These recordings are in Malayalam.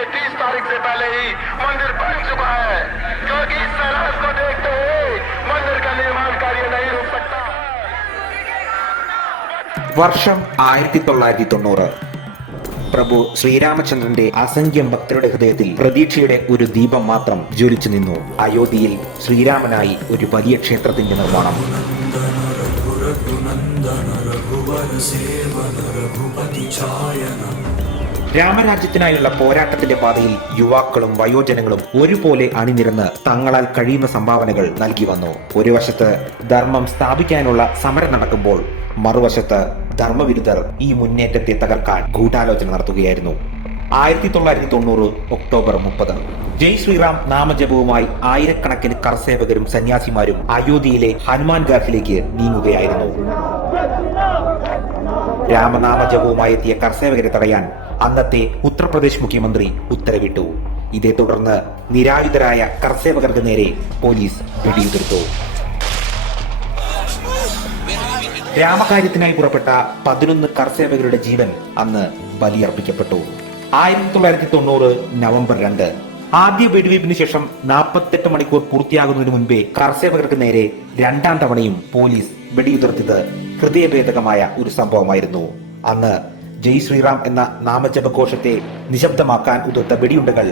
कि 30 तारीख से पहले ही मंदिर बन चुका है क्योंकि इस सैलाब को देखते हुए मंदिर का निर्माण कार्य नहीं रुक सकता വർഷം ആയിരത്തി തൊള്ളായിരത്തി തൊണ്ണൂറ് പ്രഭു ശ്രീരാമചന്ദ്രന്റെ അസംഖ്യം ഭക്തരുടെ ഹൃദയത്തിൽ പ്രതീക്ഷയുടെ ഒരു ദീപം മാത്രം ജ്വലിച്ചു നിന്നു അയോധ്യയിൽ ശ്രീരാമനായി ഒരു വലിയ ക്ഷേത്രത്തിന്റെ നിർമ്മാണം രാമരാജ്യത്തിനായുള്ള പോരാട്ടത്തിന്റെ പാതയിൽ യുവാക്കളും വയോജനങ്ങളും ഒരുപോലെ അണിനിരന്ന് തങ്ങളാൽ കഴിയുന്ന സംഭാവനകൾ നൽകി വന്നു. ഒരു വശത്ത് ധർമ്മം സ്ഥാപിക്കാനുള്ള സമരം നടക്കുമ്പോൾ മറുവശത്ത് ധർമ്മവിരുദ്ധർ ഈ മുന്നേറ്റത്തെ തകർക്കാൻ ഗൂഢാലോചന നടത്തുകയായിരുന്നു. ആയിരത്തി തൊള്ളായിരത്തി തൊണ്ണൂറ് ഒക്ടോബർ മുപ്പത്. ജയ് ശ്രീറാം നാമജപവുമായി ആയിരക്കണക്കിന് കർസേവകരും സന്യാസിമാരും അയോധ്യയിലെ ഹനുമാൻ ഗാർഹിലേക്ക് നീങ്ങുകയായിരുന്നു. രാമനാമജപവുമായി എത്തിയ കർസേവകരെ തടയാൻ അന്നത്തെ ഉത്തർപ്രദേശ് മുഖ്യമന്ത്രി ഉത്തരവിട്ടു. ഇതേ തുടർന്ന് നിരായുധരായ കർസേവകർക്ക് നേരെ പോലീസ് വെടിയുതിർത്തു രാമകാര്യത്തിനായി പുറപ്പെട്ട പതിനൊന്ന് കർസേവകരുടെ ജീവൻ അന്ന് ബലിയർപ്പിക്കപ്പെട്ടു. ആയിരത്തി തൊള്ളായിരത്തി തൊണ്ണൂറ് നവംബർ രണ്ട്. ആദ്യ വെടിവയ്പ്പിന് ശേഷം നാൽപ്പത്തെട്ട് മണിക്കൂർ പൂർത്തിയാകുന്നതിന് മുൻപേ കർസേവകർക്ക് നേരെ രണ്ടാം തവണയും പോലീസ് വെടിയുതിർത്തത് ഹൃദയഭേദകമായ ഒരു സംഭവമായിരുന്നു. അന്ന് ജയ് ശ്രീറാം എന്ന നാമജപഘോഷത്തെ നിശബ്ദമാക്കാൻ ഉതിർത്ത വെടിയുണ്ടകൾ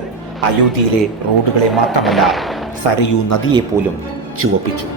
അയോധ്യയിലെ റോഡുകളെ മാത്രമല്ല സരയൂ നദിയെ പോലും ചുവപ്പിച്ചു.